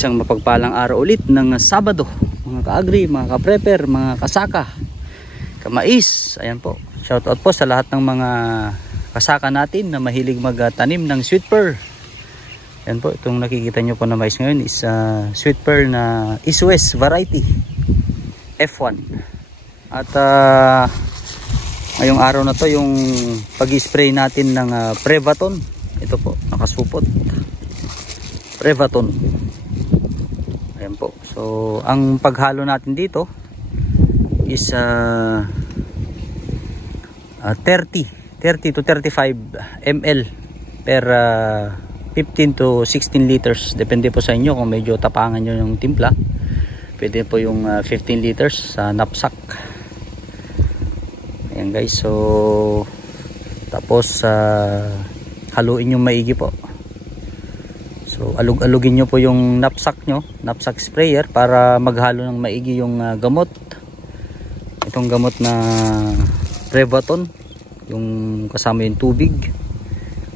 Isang mapagpalang araw ulit ng Sabado, mga ka-agri, mga ka-prepper, mga kasaka, kamais. Ayan po, shoutout po sa lahat ng mga kasaka natin na mahilig magtanim ng sweet pear. Ayan po, itong nakikita nyo po na mais ngayon is sweet pear na East West variety F1. At ngayong araw na to yung pag-spray natin ng Prevaton. Ito po, nakasupot Prevaton. Ayan po. So, ang paghalo natin dito is 30 to 35 ml per 15 to 16 liters. Depende po sa inyo kung medyo tapangan nyo yung timpla. Pwede po yung 15 liters sa knapsack. Ayan guys. So, tapos haluin yung maigi po. So alugin nyo po yung knapsack nyo, knapsack sprayer, para maghalo ng maigi yung gamot. Itong gamot na Prevaton, yung kasama yung tubig.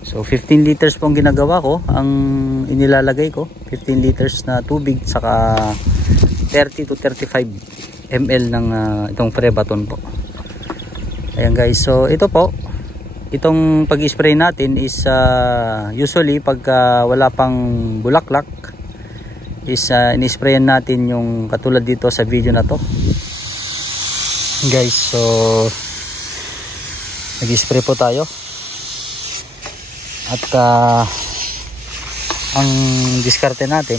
So 15 liters po ang ginagawa ko, ang inilalagay ko 15 liters na tubig, saka 30 to 35 ml ng itong Prevaton po. Ayan guys, so ito po, itong pag-spray natin is usually pagka wala pang bulaklak is in-sprayan natin yung katulad dito sa video na to guys. So nag-spray po tayo at ang diskarte natin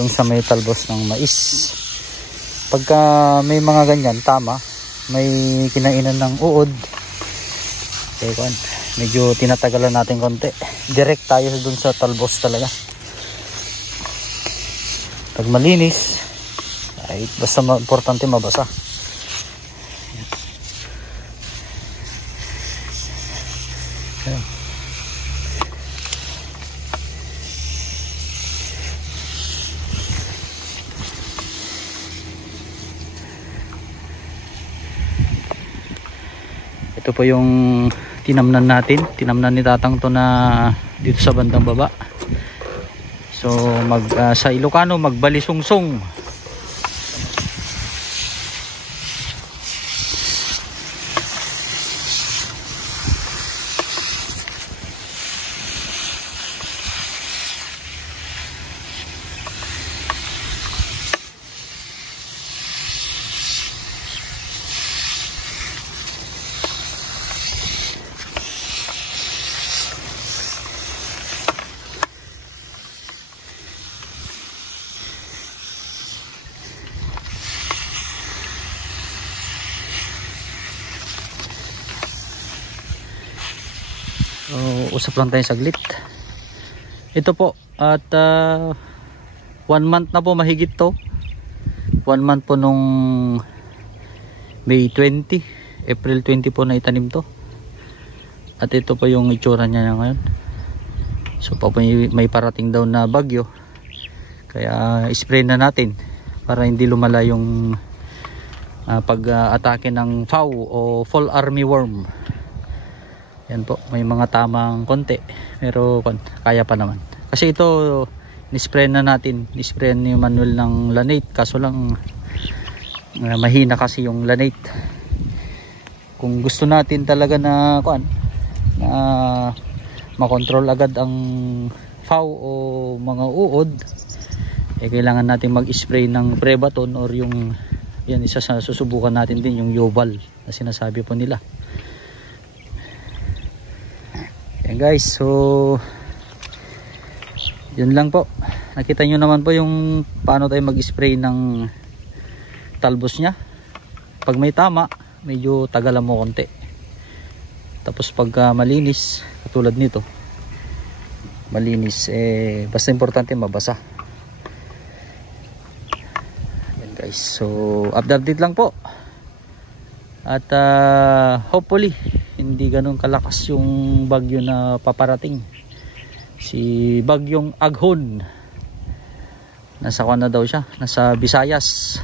yung sa may talbos ng mais. Pagka may mga ganyan, tama, may kinainan ng uod, okay, medyo tinatagalan natin konti. Direct tayo dun sa talbos talaga. Pag malinis, ay basta importante mabasa. Ayan. Ito po yung tinamnan natin, tinamnan ni Tatang to na dito sa bandang baba. So sa Ilocano magbalisungsong. Usap lang tayo saglit. Ito po at 1 month na po mahigit to. 1 month po nung May 20, April 20 po na itanim to. At ito po yung itsura niya ngayon. So may parating daw na bagyo, kaya spray na natin para hindi lumala yung pag-atake ng FAW o Fall Armyworm. Yan po, may mga tamang konti, pero kaya pa naman. Kasi ito, nispray na natin, nispray ni Manuel ng Lanate, kaso lang mahina kasi yung Lanate. Kung gusto natin talaga na makontrol agad ang FAW o mga uod, kailangan natin mag-spray ng Prevaton or yung yan, isa sa susubukan natin din yung Yoval na sinasabi po nila. Yan guys, so yun lang po. Nakita nyo naman po yung paano tayo mag-spray ng talbos nya. Pag may tama, medyo tagalan mo konti. Tapos pag malinis, katulad nito, malinis, basta importante mabasa. Yan guys, so update lang po. At hopefully hindi ganun kalakas yung bagyo na paparating, si bagyong Aghon. Nasa na daw siya, nasa Visayas.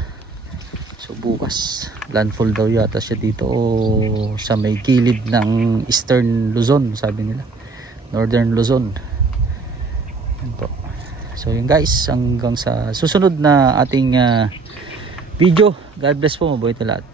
So bukas landfall daw yata siya dito o sa may gilid ng Eastern Luzon, sabi nila, Northern Luzon. Yan po. So yun guys, hanggang sa susunod na ating video. God bless po, mabuhay tayo lahat.